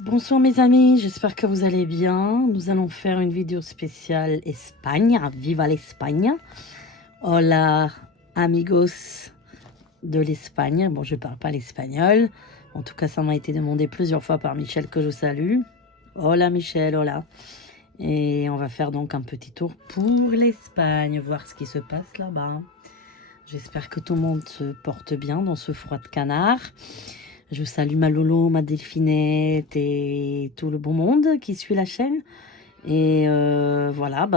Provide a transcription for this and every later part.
Bonsoir mes amis, j'espère que vous allez bien. Nous allons faire une vidéo spéciale Espagne, viva l'Espagne. Hola amigos de l'Espagne. Bon, je ne parle pas l'espagnol. En tout cas, ça m'a été demandé plusieurs fois par Michel que je salue. Hola Michel, hola. Et on va faire donc un petit tour pour l'Espagne, voir ce qui se passe là-bas. J'espère que tout le monde se porte bien dans ce froid de canard. Je salue ma Lolo, ma Delphinette et tout le bon monde qui suit la chaîne. Et voilà,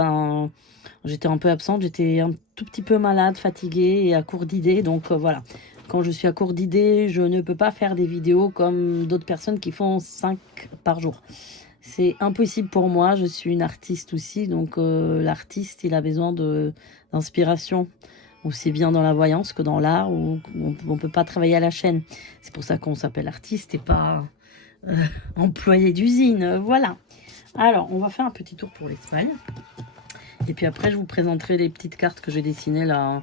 j'étais un peu absente, j'étais un tout petit peu malade, fatiguée et à court d'idées. Donc voilà, quand je suis à court d'idées, je ne peux pas faire des vidéos comme d'autres personnes qui font 5 par jour. C'est impossible pour moi, je suis une artiste aussi. Donc l'artiste, il a besoin d'inspiration, aussi bien dans la voyance que dans l'art, où on ne peut pas travailler à la chaîne. C'est pour ça qu'on s'appelle artiste et pas employé d'usine. Voilà. Alors, on va faire un petit tour pour l'Espagne. Et puis après, je vous présenterai les petites cartes que j'ai dessinées là.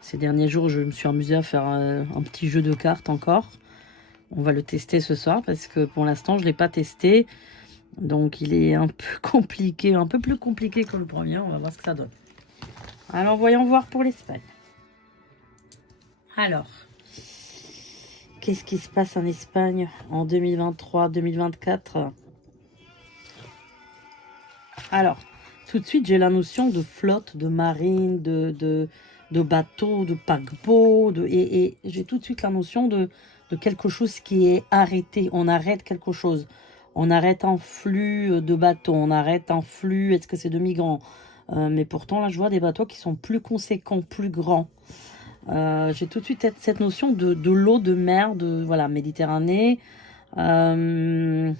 Ces derniers jours, je me suis amusée à faire un petit jeu de cartes encore. On va le tester ce soir parce que pour l'instant, je ne l'ai pas testé. Donc, il est un peu compliqué, un peu plus compliqué que le premier. On va voir ce que ça donne. Alors, voyons voir pour l'Espagne. Alors, qu'est-ce qui se passe en Espagne en 2023-2024? Alors, tout de suite, j'ai la notion de flotte, de marine, de bateau, de paquebot, et j'ai tout de suite la notion de quelque chose qui est arrêté. On arrête quelque chose. On arrête un flux de bateaux, on arrête un flux, est-ce que c'est de migrants? Mais pourtant, là, je vois des bateaux qui sont plus conséquents, plus grands. J'ai tout de suite cette notion de l'eau de mer, de voilà, Méditerranée. Bon,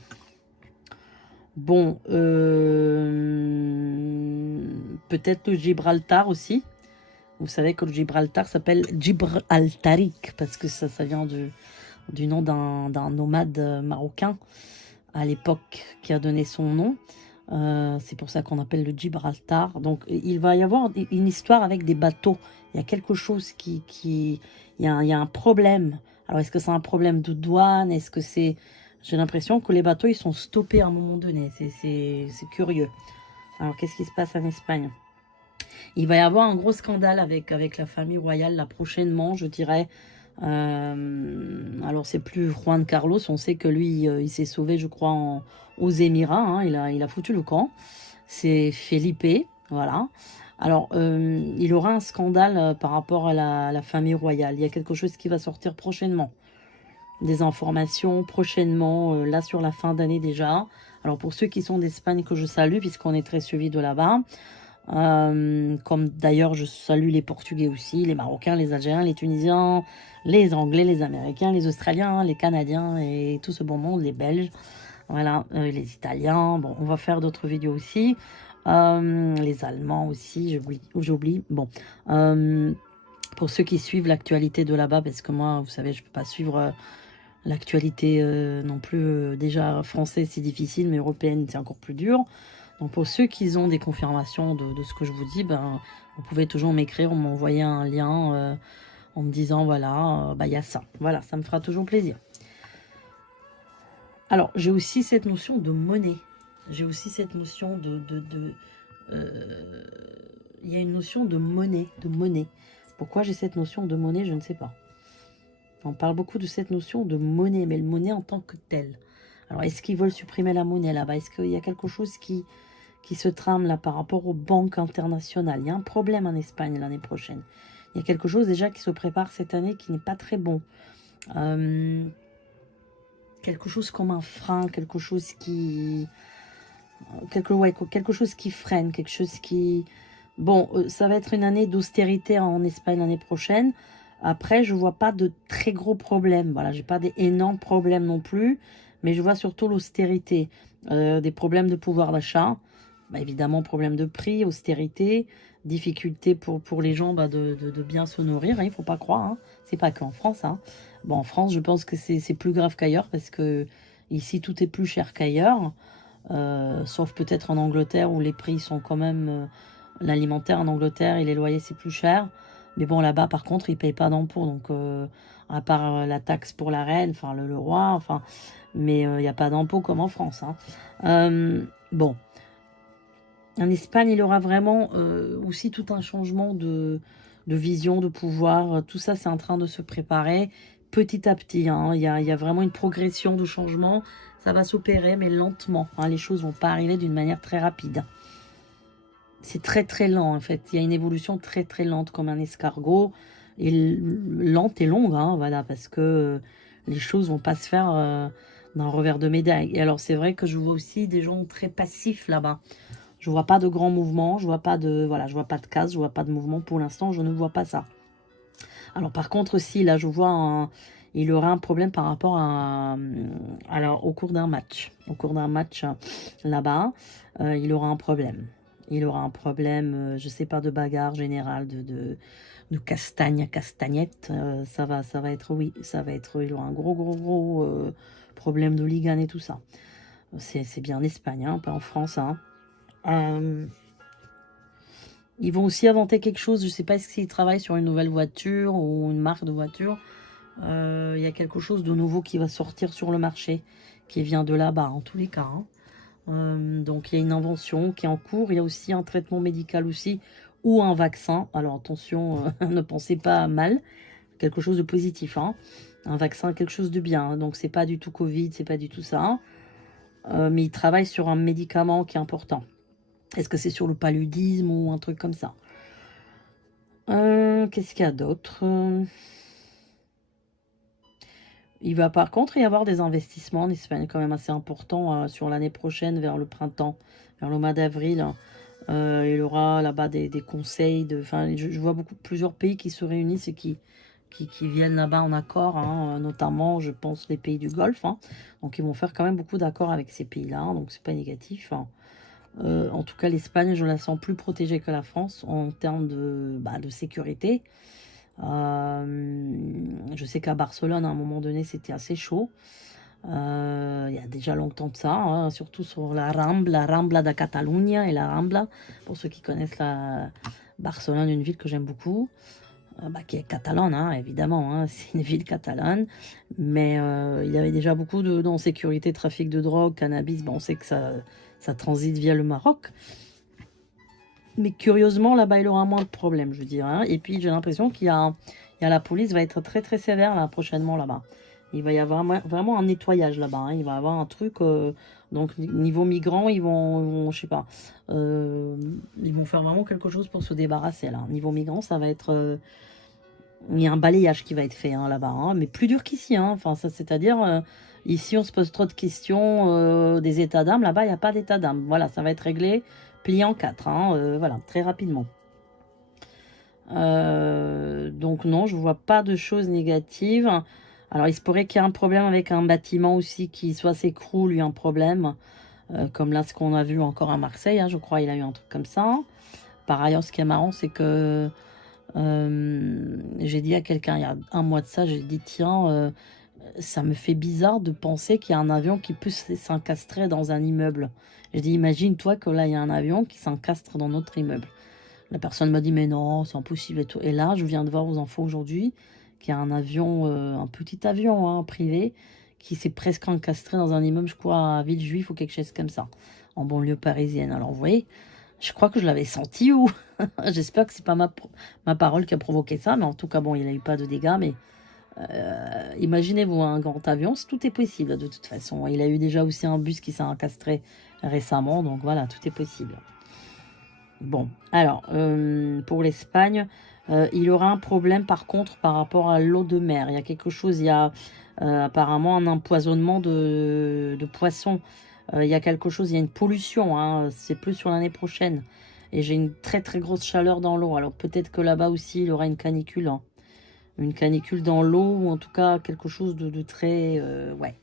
peut-être le Gibraltar aussi. Vous savez que le Gibraltar s'appelle Gibraltaric parce que ça vient du nom d'un nomade marocain à l'époque qui a donné son nom. C'est pour ça qu'on appelle le Gibraltar. Donc, il va y avoir une histoire avec des bateaux. Il y a quelque chose il y a un problème. Alors, est-ce que c'est un problème de douane? Est-ce que c'est... J'ai l'impression que les bateaux, ils sont stoppés à un moment donné. C'est curieux. Alors, qu'est-ce qui se passe en Espagne? Il va y avoir un gros scandale avec la famille royale là prochainement, je dirais. Alors, c'est plus Juan Carlos. On sait que lui, il s'est sauvé, je crois, aux Émirats. Hein, il a foutu le camp. C'est Felipe, voilà. Alors, il aura un scandale par rapport à la famille royale. Il y a quelque chose qui va sortir prochainement. Des informations prochainement, là sur la fin d'année déjà. Alors, pour ceux qui sont d'Espagne, que je salue, puisqu'on est très suivis de là-bas. Comme d'ailleurs je salue les Portugais aussi, les Marocains, les Algériens, les Tunisiens, les Anglais, les Américains, les Australiens, les Canadiens et tout ce bon monde, les Belges, voilà, les Italiens. Bon, on va faire d'autres vidéos aussi. Les Allemands aussi, j'oublie. Bon, pour ceux qui suivent l'actualité de là-bas, parce que moi, vous savez, je peux pas suivre l'actualité non plus. Déjà française, c'est difficile, mais européenne, c'est encore plus dur. Donc pour ceux qui ont des confirmations de ce que je vous dis, vous pouvez toujours m'écrire ou m'envoyer un lien en me disant voilà, il y a ça. Voilà, ça me fera toujours plaisir. Alors, j'ai aussi cette notion de monnaie. J'ai aussi cette notion il y a une notion de monnaie, Pourquoi j'ai cette notion de monnaie, je ne sais pas. On parle beaucoup de cette notion de monnaie, mais le monnaie en tant que telle. Alors, est-ce qu'ils veulent supprimer la monnaie là-bas? Est-ce qu'il y a quelque chose qui se trame là par rapport aux banques internationales? Il y a un problème en Espagne l'année prochaine. Il y a quelque chose déjà qui se prépare cette année qui n'est pas très bon. Quelque chose comme un frein, quelque chose qui... quelque chose qui freine, quelque chose qui... Bon, ça va être une année d'austérité en Espagne l'année prochaine. Après, je vois pas de très gros problèmes. Voilà, j'ai pas des énormes problèmes non plus, mais je vois surtout l'austérité, des problèmes de pouvoir d'achat, évidemment problème de prix, austérité, difficulté pour les gens de bien se nourrir. Hein, il faut pas croire, hein. C'est pas qu'en France. Hein. Bon, en France, je pense que c'est plus grave qu'ailleurs parce que ici tout est plus cher qu'ailleurs, sauf peut-être en Angleterre où les prix sont quand même l'alimentaire en Angleterre et les loyers c'est plus cher. Mais bon, là-bas, par contre, ils ne payent pas d'impôts. Donc, à part la taxe pour la reine, enfin, le roi, enfin, mais il n'y a pas d'impôt comme en France. Hein. Bon, en Espagne, il aura vraiment aussi tout un changement de vision, de pouvoir. Tout ça, c'est en train de se préparer petit à petit. Hein. Il y a vraiment une progression de changement. Ça va s'opérer, mais lentement. Hein. Les choses ne vont pas arriver d'une manière très rapide. C'est très très lent en fait. Il y a une évolution très très lente comme un escargot. Et lente et longue, hein, voilà, parce que les choses vont pas se faire d'un revers de médaille. Et alors c'est vrai que je vois aussi des gens très passifs là-bas. Je vois pas de grands mouvements, je vois pas de voilà, je vois pas de casse, je vois pas de mouvement pour l'instant, je ne vois pas ça. Alors par contre, si là je vois il aura un problème par rapport à alors au cours d'un match. Au cours d'un match là-bas, il aura un problème. Il aura un problème, je sais pas, de bagarre générale, de castagne à castagnette. Ça va être, oui, ça va être, il aura un gros problème de hooligan et tout ça. C'est bien en Espagne, hein, pas en France. Hein. Ils vont aussi inventer quelque chose, je sais pas s'ils travaillent sur une nouvelle voiture ou une marque de voiture. Il y a quelque chose de nouveau qui va sortir sur le marché, qui vient de là-bas, en tous les cas. Hein. Donc il y a une invention qui est en cours. Il y a aussi un traitement médical aussi, ou un vaccin. Alors attention, ne pensez pas mal. Quelque chose de positif. Hein. Un vaccin, quelque chose de bien. Hein. Donc c'est pas du tout Covid, c'est pas du tout ça. Mais ils travaillent sur un médicament qui est important. Est-ce que c'est sur le paludisme ou un truc comme ça? Qu'est-ce qu'il y a d'autre? Il va par contre y avoir des investissements en Espagne quand même assez importants sur l'année prochaine, vers le printemps, vers le mois d'avril. Il y aura là-bas des conseils. Enfin, je vois plusieurs pays qui se réunissent et qui viennent là-bas en accord, hein, notamment, je pense, les pays du Golfe. Hein. Donc, ils vont faire quand même beaucoup d'accords avec ces pays-là, hein, donc c'est pas négatif. Hein. En tout cas, l'Espagne, je la sens plus protégée que la France en termes de sécurité. Je sais qu'à Barcelone, à un moment donné, c'était assez chaud. Il y a déjà longtemps de ça, hein, surtout sur la Rambla de Catalunya et la Rambla, pour ceux qui connaissent la Barcelone, une ville que j'aime beaucoup, qui est catalane, hein, évidemment, hein, c'est une ville catalane, mais il y avait déjà beaucoup d'insécurité, trafic de drogue, cannabis, on sait que ça transite via le Maroc. Mais curieusement, là-bas, il aura moins de problèmes, je dirais. Hein. Et puis, j'ai l'impression la police va être très, très sévère là, prochainement là-bas. Il va y avoir vraiment un nettoyage là-bas. Hein. Il va y avoir un truc... donc, niveau migrants, je sais pas, ils vont faire vraiment quelque chose pour se débarrasser, là. Niveau migrants, ça va être... il y a un balayage qui va être fait hein, là-bas. Hein. Mais plus dur qu'ici. Hein. Enfin, ça, c'est-à-dire... ici, on se pose trop de questions des états d'âme. Là-bas, il n'y a pas d'état d'âme. Voilà, ça va être réglé plié en 4, hein, voilà, très rapidement. Donc non, je vois pas de choses négatives. Alors il se pourrait qu'il y ait un problème avec un bâtiment aussi qui soit s'écroule, lui un problème, comme là ce qu'on a vu encore à Marseille, hein, je crois il a eu un truc comme ça. Par ailleurs, ce qui est marrant, c'est que j'ai dit à quelqu'un il y a un mois de ça, j'ai dit tiens, ça me fait bizarre de penser qu'il y a un avion qui peut s'encastrer dans un immeuble. J'ai dit, imagine-toi que là, il y a un avion qui s'encastre dans notre immeuble. La personne m'a dit, mais non, c'est impossible et tout. Et là, je viens de voir aux infos aujourd'hui qu'il y a un avion, un petit avion hein, privé, qui s'est presque encastré dans un immeuble, je crois, à Villejuif ou quelque chose comme ça, en banlieue parisienne. Alors, vous voyez, je crois que je l'avais senti ou... J'espère que c'est pas ma parole qui a provoqué ça, mais en tout cas, bon, il n'a eu pas de dégâts, mais... imaginez-vous un grand avion, tout est possible de toute façon. Il a eu déjà aussi un bus qui s'est encastré récemment, donc voilà, tout est possible. Bon, alors, pour l'Espagne, il y aura un problème par contre par rapport à l'eau de mer. Il y a quelque chose, il y a apparemment un empoisonnement de poissons. Il y a quelque chose, il y a une pollution, hein, c'est plus sur l'année prochaine. Et j'ai une très très grosse chaleur dans l'eau. Alors peut-être que là-bas aussi, il y aura une canicule. Hein. Une canicule dans l'eau, ou en tout cas quelque chose de très, ouais,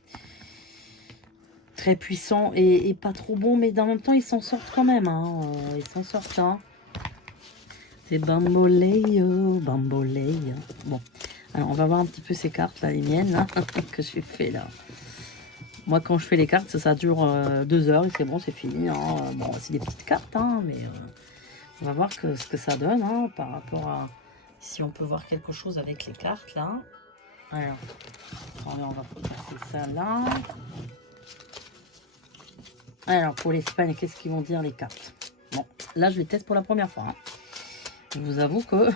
très puissant et pas trop bon, mais en même temps, ils s'en sortent quand même. Hein. Ils s'en sortent. Hein. C'est bamboleyo, bamboleyo. Bon, alors on va voir un petit peu ces cartes, là, les miennes, là, que j'ai fait là. Moi, quand je fais les cartes, ça dure 2 heures et c'est bon, c'est fini. Hein. Bon, c'est des petites cartes, hein, mais on va voir ce que ça donne hein, par rapport si on peut voir quelque chose avec les cartes là. Alors, attendez, on va passer ça là. Alors, pour l'Espagne, qu'est-ce qu'ils vont dire les cartes? Bon, là, je les teste pour la première fois. Hein. Je vous avoue que...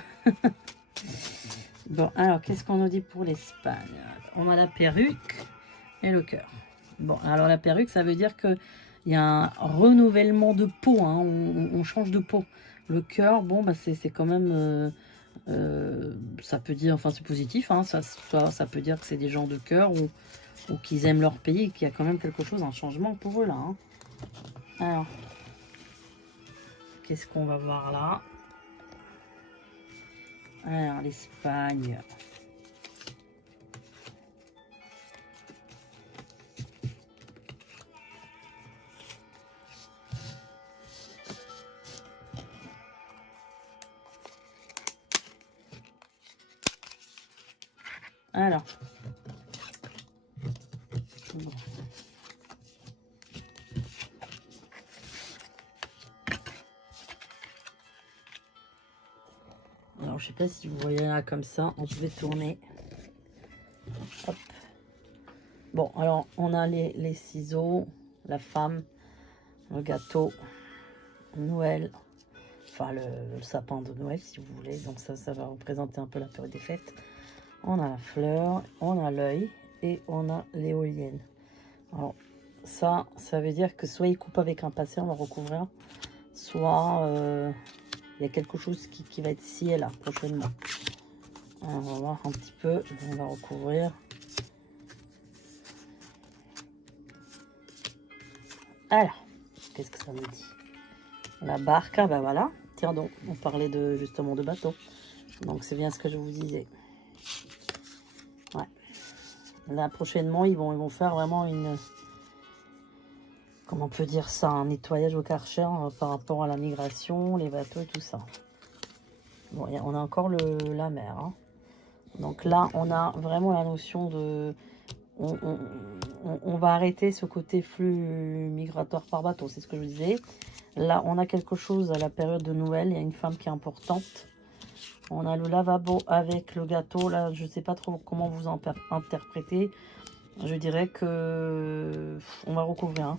Bon, alors, qu'est-ce qu'on nous dit pour l'Espagne? On a la perruque et le cœur. Bon, alors la perruque, ça veut dire qu'il y a un renouvellement de peau. Hein, on change de peau. Le cœur, bon, bah, c'est quand même... ça peut dire, enfin c'est positif, hein, ça peut dire que c'est des gens de cœur ou qu'ils aiment leur pays, qu'il y a quand même quelque chose, un changement pour eux là. Hein. Alors, qu'est-ce qu'on va voir là? Alors, l'Espagne. Alors. Alors, je sais pas si vous voyez là comme ça. Je vais tourner. Hop. Bon, alors, on a les ciseaux, la femme, le gâteau, Noël, enfin le sapin de Noël, si vous voulez. Donc, ça va représenter un peu la période des fêtes. On a la fleur, on a l'œil et on a l'éolienne. Alors, ça veut dire que soit il coupe avec un passé, on va recouvrir, soit il y a quelque chose qui va être scié là prochainement. Alors, on va voir un petit peu, on va recouvrir. Alors, qu'est-ce que ça me dit? La barque, ah ben voilà. Tiens donc, on parlait justement de bateau. Donc c'est bien ce que je vous disais. Ouais. Là prochainement, ils vont faire vraiment une... Comment on peut dire ça? Un nettoyage au Karcher par rapport à la migration, les bateaux et tout ça. Bon, on a encore la mer. Hein. Donc là, on a vraiment la notion de... On va arrêter ce côté flux migratoire par bateau, c'est ce que je disais. Là, on a quelque chose à la période de Noël, il y a une femme qui est importante. On a le lavabo avec le gâteau, là, je ne sais pas trop comment vous interpréter. Je dirais que on va recouvrir. Hein.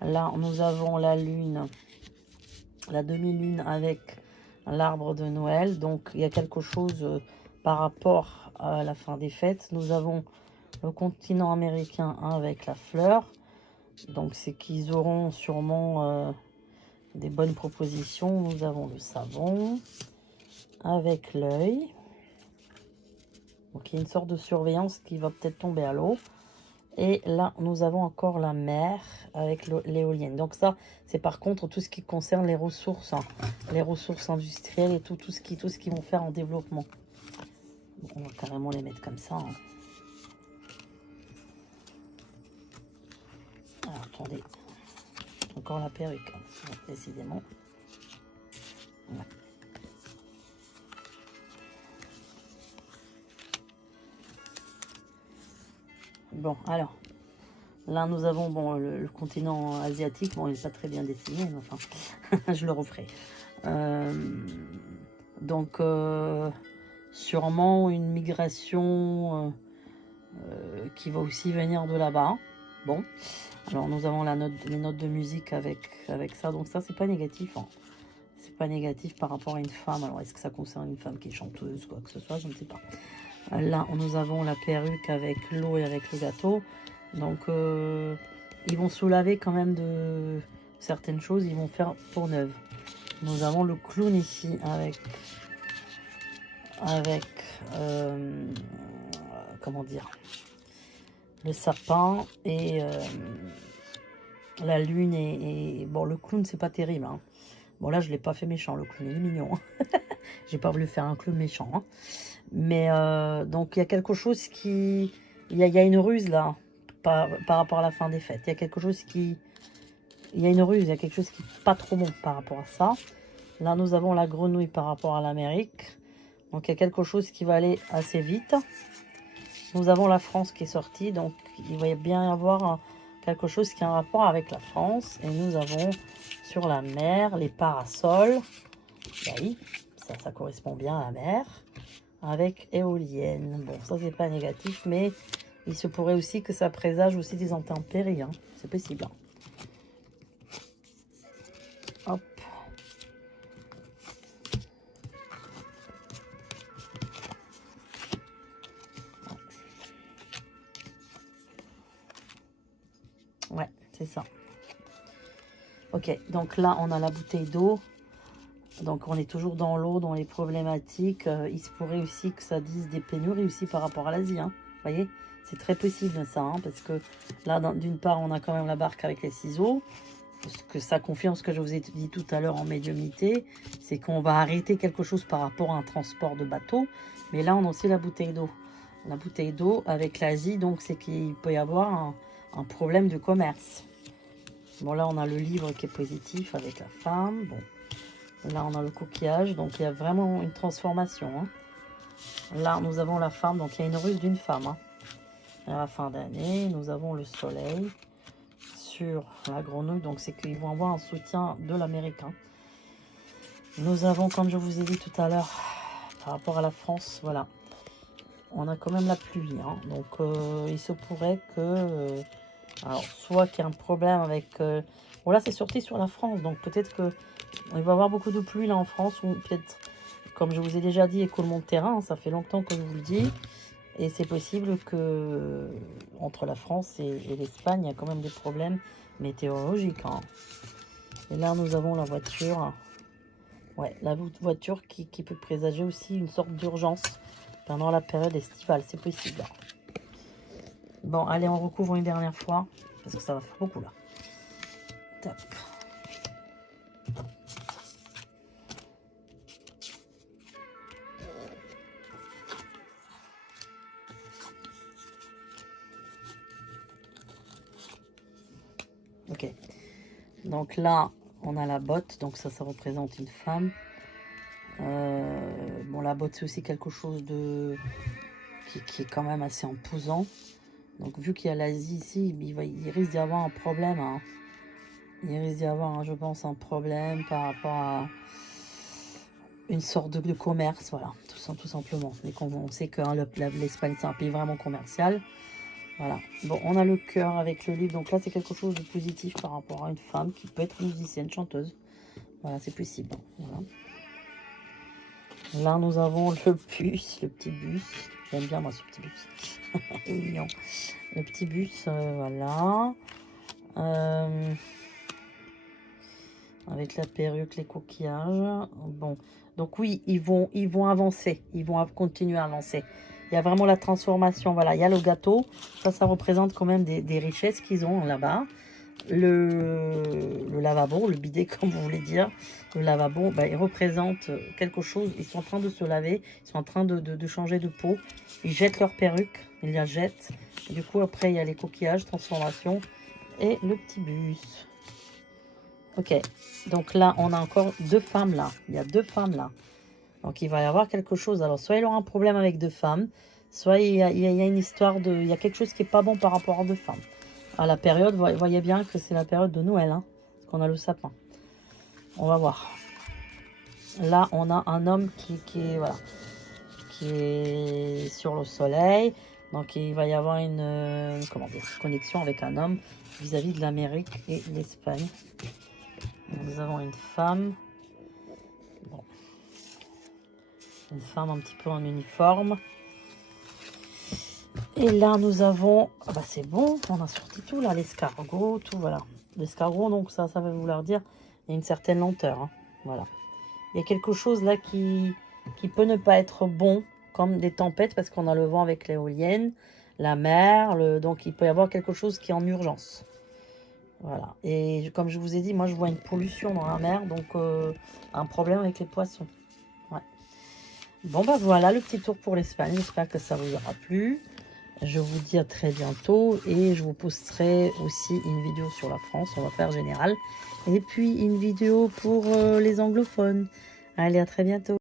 Là, nous avons la lune, la demi-lune avec l'arbre de Noël. Donc, il y a quelque chose par rapport à la fin des fêtes. Nous avons le continent américain avec la fleur. Donc, c'est qu'ils auront sûrement des bonnes propositions. Nous avons le savon avec l'œil. Donc, il y a une sorte de surveillance qui va peut-être tomber à l'eau. Et là, nous avons encore la mer avec l'éolienne. Donc ça, c'est par contre tout ce qui concerne les ressources, hein, les ressources industrielles et tout ce qu'ils vont faire en développement. Bon, on va carrément les mettre comme ça. Hein. Alors, attendez. Encore la perruque, hein, décidément. Ouais. Bon, alors, là nous avons bon, le continent asiatique. Bon, il n'est pas très bien dessiné, mais enfin, je le referai. Donc, sûrement une migration qui va aussi venir de là-bas. Bon, alors nous avons les notes de musique avec ça. Donc ça, c'est pas négatif. Hein. C'est pas négatif par rapport à une femme. Alors, est-ce que ça concerne une femme qui est chanteuse, quoi que ce soit? Je ne sais pas. Là, nous avons la perruque avec l'eau et avec le gâteau. Donc, ils vont soulager quand même de certaines choses. Ils vont faire pour neuve. Nous avons le clown ici avec comment dire, le sapin et la lune et bon, le clown, c'est pas terrible. Hein. Bon, là, je l'ai pas fait méchant. Le clown, il est mignon. J'ai pas voulu faire un clown méchant. Hein. Mais donc il y a quelque chose qui... Il y a une ruse là, par rapport à la fin des fêtes. Il y a quelque chose qui... Il y a une ruse, il y a quelque chose qui n'est pas trop bon par rapport à ça. Là, nous avons la grenouille par rapport à l'Amérique. Donc il y a quelque chose qui va aller assez vite. Nous avons la France qui est sortie. Donc il va bien y avoir quelque chose qui a un rapport avec la France. Et nous avons sur la mer les parasols. Ben oui, ça correspond bien à la mer. avec éolienne. Bon, ça c'est pas négatif, mais il se pourrait aussi que ça présage aussi des intempéries, hein. C'est possible. Hop. Ouais, c'est ça. Ok, donc là, on a la bouteille d'eau. Donc, on est toujours dans l'eau, dans les problématiques. Il se pourrait aussi que ça dise des pénuries aussi par rapport à l'Asie. Hein. Vous voyez, c'est très possible ça. Hein, parce que là, d'une part, on a quand même la barque avec les ciseaux. Parce que ça confirme ce que je vous ai dit tout à l'heure en médiumnité. C'est qu'on va arrêter quelque chose par rapport à un transport de bateau. Mais là, on a aussi la bouteille d'eau. La bouteille d'eau avec l'Asie, donc c'est qu'il peut y avoir un problème de commerce. Bon, là, on a le livre qui est positif avec la femme. Bon, là, on a le coquillage. Donc, il y a vraiment une transformation. Hein. Là, nous avons la femme. Donc, il y a une ruse d'une femme. Hein. À la fin d'année, nous avons le soleil sur la grenouille. Donc, c'est qu'ils vont avoir un soutien de l'américain. Nous avons, comme je vous ai dit tout à l'heure, par rapport à la France, voilà. On a quand même la pluie. Hein. Donc, il se pourrait que... alors, soit qu'il y a un problème avec... bon, là, c'est sorti sur la France. Donc, peut-être que il va y avoir beaucoup de pluie, là, en France. Ou peut-être, comme je vous ai déjà dit, écoulement de terrain. Ça fait longtemps que je vous le dis. Et c'est possible que, entre la France et l'Espagne, il y a quand même des problèmes météorologiques. Hein. Et là, nous avons la voiture. Ouais, la voiture qui peut présager aussi une sorte d'urgence pendant la période estivale. C'est possible. Bon, allez, on recouvre une dernière fois. Parce que ça va faire beaucoup, là. Top. Ok. Donc là, on a la botte. Donc ça représente une femme. Bon, la botte, c'est aussi quelque chose de qui est quand même assez imposant. Donc, vu qu'il y a l'Asie ici, il risque d'y avoir un problème. Hein. Il risque d'y avoir, je pense, un problème par rapport à une sorte de commerce. Voilà, tout simplement. Mais on sait que hein, l'Espagne, c'est un pays vraiment commercial. Voilà. Bon, on a le cœur avec le livre. Donc là, c'est quelque chose de positif par rapport à une femme qui peut être musicienne, chanteuse. Voilà, c'est possible. Voilà. Là, nous avons le bus, le petit bus. J'aime bien, moi, ce petit bus. Il est mignon. Le petit bus, voilà. Avec la perruque, les coquillages. Bon, donc oui, ils vont avancer. Ils vont continuer à avancer. Il y a vraiment la transformation. Voilà, il y a le gâteau. Ça représente quand même des richesses qu'ils ont là-bas. Le lavabo, le bidet comme vous voulez dire, le lavabo, ben, il représente quelque chose. Ils sont en train de se laver, ils sont en train de changer de peau. Ils jettent leur perruque, ils la jettent. Et du coup, après, il y a les coquillages, transformation et le petit bus. Ok, donc là, on a encore deux femmes là. Il y a deux femmes là. Donc, il va y avoir quelque chose. Alors, soit il aura un problème avec deux femmes, soit il y a une histoire de... Il y a quelque chose qui n'est pas bon par rapport à deux femmes. À la période, vous voyez bien que c'est la période de Noël, hein, parce qu'on a le sapin. On va voir. Là, on a un homme qui est sur le soleil. Donc, il va y avoir une connexion avec un homme vis-à-vis de l'Amérique et l'Espagne. Nous avons une femme. Bon. Une femme un petit peu en uniforme. Et là, nous avons... Ah bah c'est bon, on a sorti tout là, l'escargot, tout, voilà. L'escargot, donc ça veut vouloir dire il y a une certaine lenteur, hein, voilà. Il y a quelque chose là qui peut ne pas être bon, comme des tempêtes, parce qu'on a le vent avec l'éolienne, la mer, donc il peut y avoir quelque chose qui est en urgence. Voilà, et comme je vous ai dit, moi je vois une pollution dans la mer, donc un problème avec les poissons. Ouais. Bon bah voilà le petit tour pour l'Espagne, j'espère que ça vous aura plu. Je vous dis à très bientôt et je vous posterai aussi une vidéo sur la France, on va faire général. Et puis une vidéo pour les anglophones. Allez, à très bientôt.